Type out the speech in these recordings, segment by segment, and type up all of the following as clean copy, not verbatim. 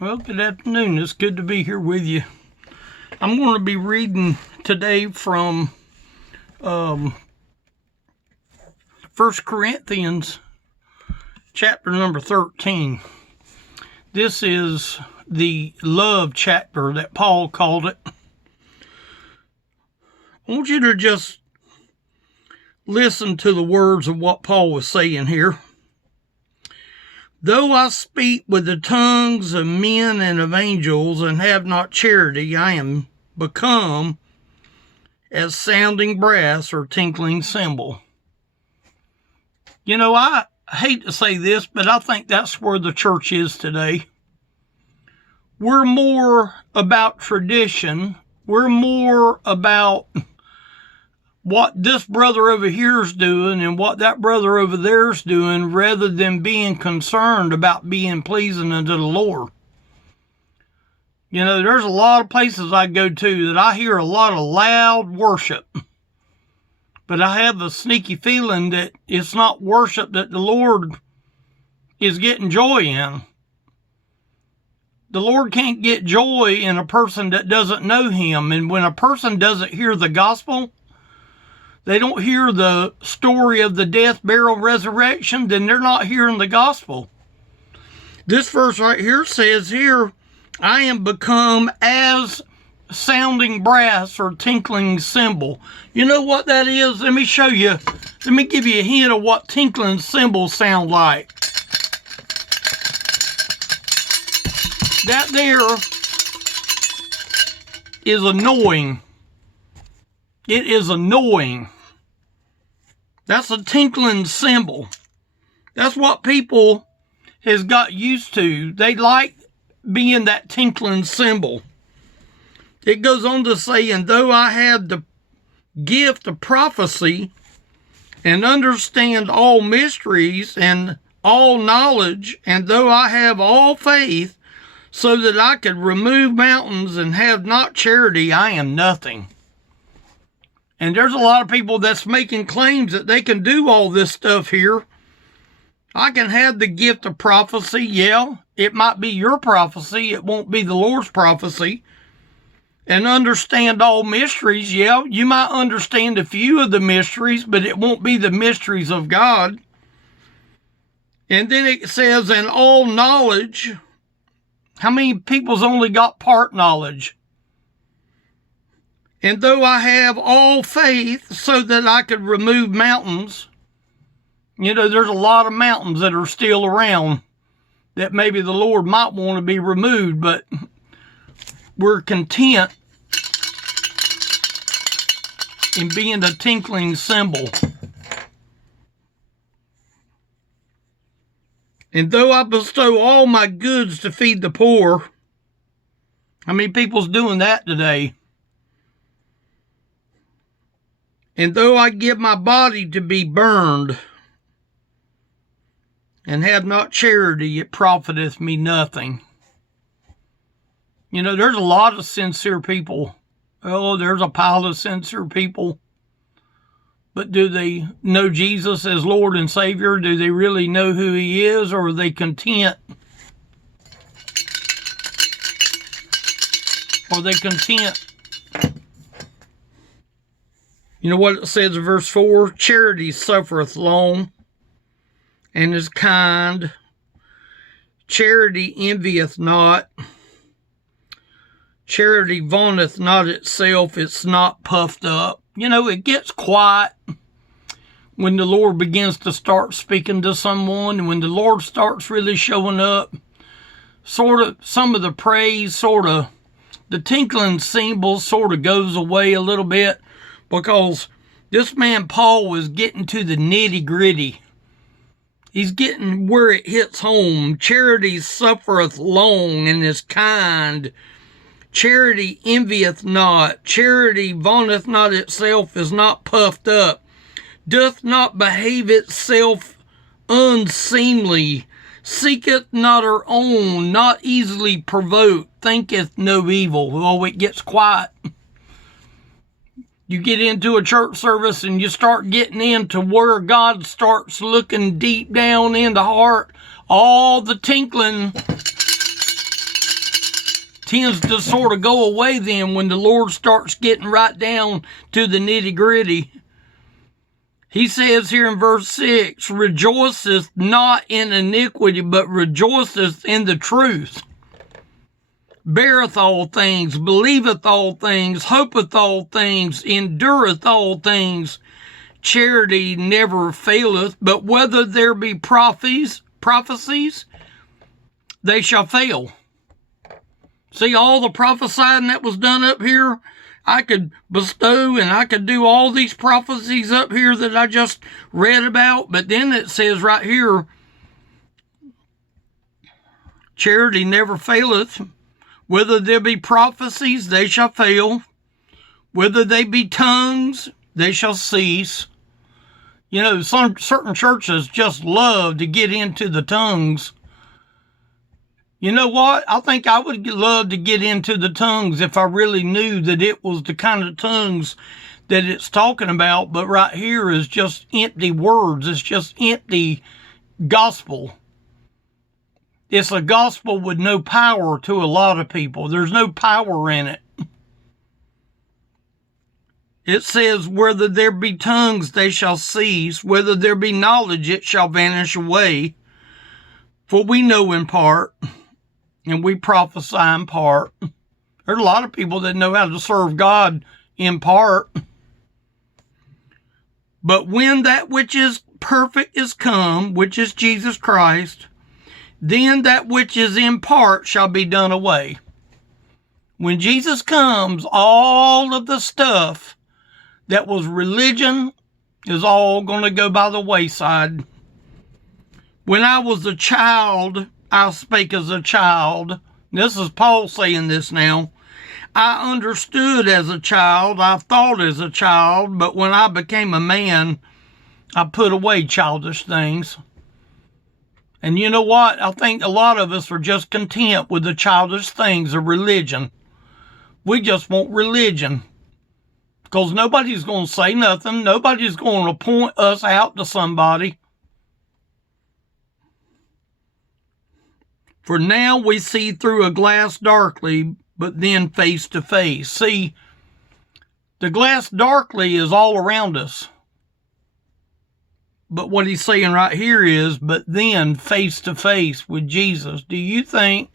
Well, good afternoon. It's good to be here with you. I'm going to be reading today from 1 Corinthians chapter number 13. This is the love chapter that Paul called it. I want you to just listen to the words of what Paul was saying here. Though I speak with the tongues of men and of angels and have not charity, I am become as sounding brass or tinkling cymbal. You know, I hate to say this, but I think that's where the church is today. We're more about tradition. We're more about what this brother over here is doing and what that brother over there is doing, rather than being concerned about being pleasing unto the Lord. You know, there's a lot of places I go to that I hear a lot of loud worship, but I have a sneaky feeling that it's not worship that the Lord is getting joy in. The Lord can't get joy in a person that doesn't know Him. And when a person doesn't hear the gospel, they don't hear the story of the death, burial, resurrection, then they're not hearing the gospel. This verse right here says here, I am become as sounding brass or tinkling cymbal. You know what that is? Let me show you. Let me give you a hint of what tinkling cymbals sound like. That there is annoying. It is annoying. That's a tinkling cymbal. That's what people has got used to. They like being that tinkling cymbal. It goes on to say, and though I have the gift of prophecy and understand all mysteries and all knowledge, and though I have all faith so that I could remove mountains and have not charity, I am nothing. And there's a lot of people that's making claims that they can do all this stuff here. I can have the gift of prophecy. Yeah, it might be your prophecy. It won't be the Lord's prophecy. And understand all mysteries. Yeah, you might understand a few of the mysteries, but it won't be the mysteries of God. And then it says, and all knowledge. How many people's only got part knowledge? And though I have all faith so that I could remove mountains, you know, there's a lot of mountains that are still around that maybe the Lord might want to be removed, but we're content in being a tinkling cymbal. And though I bestow all my goods to feed the poor, how many people's doing that today? And though I give my body to be burned, and have not charity, it profiteth me nothing. You know, there's a lot of sincere people. Oh, there's a pile of sincere people. But do they know Jesus as Lord and Savior? Do they really know who He is? Or are they content? Are they content? You know what it says in verse 4? Charity suffereth long and is kind. Charity envieth not. Charity vaunteth not itself. It's not puffed up. You know, it gets quiet when the Lord begins to start speaking to someone, and when the Lord starts really showing up. Sort of, some of the praise, sort of, the tinkling cymbal sort of goes away a little bit, because this man Paul was getting to the nitty gritty. He's getting where it hits home. Charity suffereth long and is kind. Charity envieth not. Charity vaunteth not itself, is not puffed up. Doth not behave itself unseemly. Seeketh not her own, not easily provoked. Thinketh no evil. Oh, it gets quiet. You get into a church service and you start getting into where God starts looking deep down in the heart. All the tinkling tends to sort of go away then when the Lord starts getting right down to the nitty-gritty. He says here in verse 6, rejoiceth not in iniquity, but rejoiceth in the truth. Beareth all things, believeth all things, hopeth all things, endureth all things. Charity never faileth, but whether there be prophecies, they shall fail. See, all the prophesying that was done up here, I could bestow and I could do all these prophecies up here that I just read about, but then it says right here, charity never faileth. Whether there be prophecies, they shall fail. Whether they be tongues, they shall cease. You know, some certain churches just love to get into the tongues. You know what? I think I would love to get into the tongues if I really knew that it was the kind of tongues that it's talking about. But right here is just empty words. It's just empty gospel. It's a gospel with no power to a lot of people. There's no power in it. It says, whether there be tongues, they shall cease. Whether there be knowledge, it shall vanish away. For we know in part, and we prophesy in part. There's a lot of people that know how to serve God in part. But when that which is perfect is come, which is Jesus Christ, then that which is in part shall be done away. When Jesus comes, all of the stuff that was religion is all going to go by the wayside. When I was a child, I spake as a child. This is Paul saying this now. I understood as a child, I thought as a child, but when I became a man, I put away childish things. And you know what? I think a lot of us are just content with the childish things of religion. We just want religion. Because nobody's going to say nothing. Nobody's going to point us out to somebody. For now we see through a glass darkly, but then face to face. See, the glass darkly is all around us. But what he's saying right here is, but then face to face with Jesus. Do you think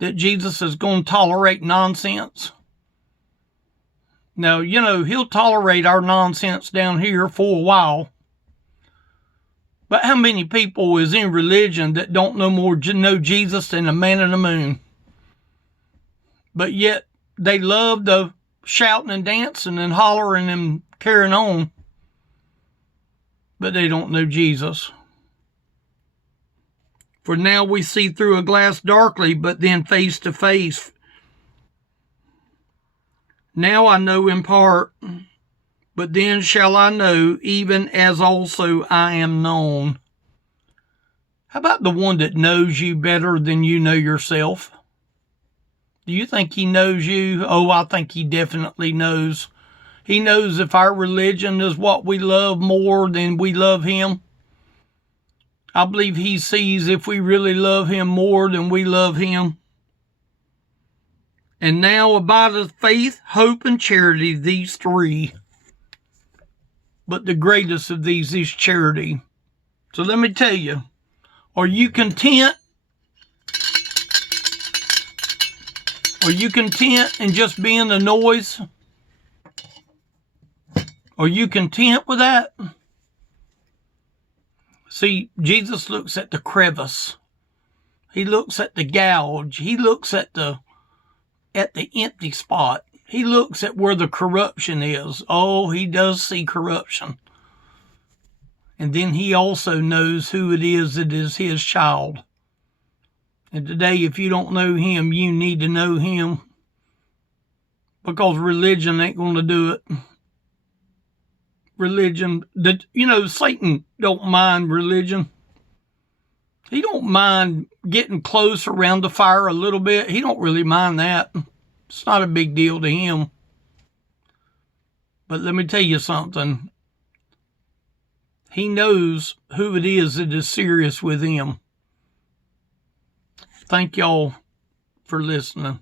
that Jesus is going to tolerate nonsense? Now, you know, he'll tolerate our nonsense down here for a while. But how many people is in religion that don't know Jesus than the man in the moon? But yet they love the shouting and dancing and hollering and carrying on. But they don't know Jesus. For now we see through a glass darkly, but then face to face. Now I know in part, but then shall I know, even as also I am known. How about the one that knows you better than you know yourself? Do you think he knows you? Oh, I think he definitely knows. He knows if our religion is what we love more than we love him. I believe he sees if we really love him more than we love him. And now abideth faith, hope, and charity, these three. But the greatest of these is charity. So let me tell you, are you content? Are you content in just being the noise? Are you content with that? See, Jesus looks at the crevice. He looks at the gouge. He looks at the empty spot. He looks at where the corruption is. Oh, he does see corruption. And then he also knows who it is that is his child. And today, if you don't know him, you need to know him. Because religion ain't going to do it. Religion, Satan don't mind religion. He don't mind getting close around the fire a little bit. He don't really mind that. It's not a big deal to him. But let me tell you something. He knows who it is that is serious with him. Thank y'all for listening.